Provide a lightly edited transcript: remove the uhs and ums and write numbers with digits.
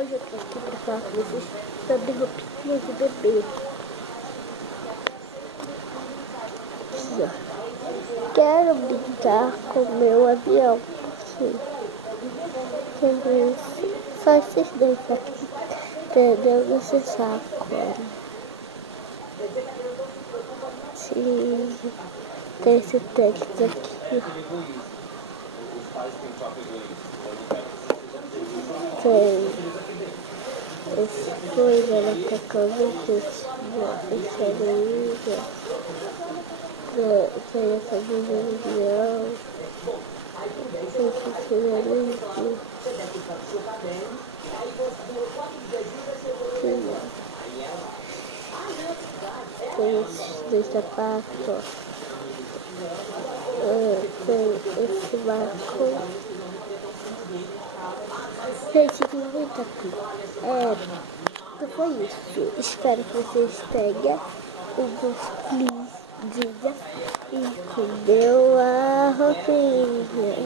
Hoje eu tô aqui pra falar com vocês sobre roupinhas de bebê. Aqui, ó. Quero brincar com o meu avião. Só esses dois aqui. Entendeu? Você sabe agora. Sim. Tem esse texto aqui. Tem esse coisa, ela tá calando esse areia. Tem essa blusa. Esse cigarrinho. Tem esses dois sapatos. Tem esse barco. Gente, muita coisa. Foi isso. Espero que vocês tenham um bom dia e comeu a roupinha.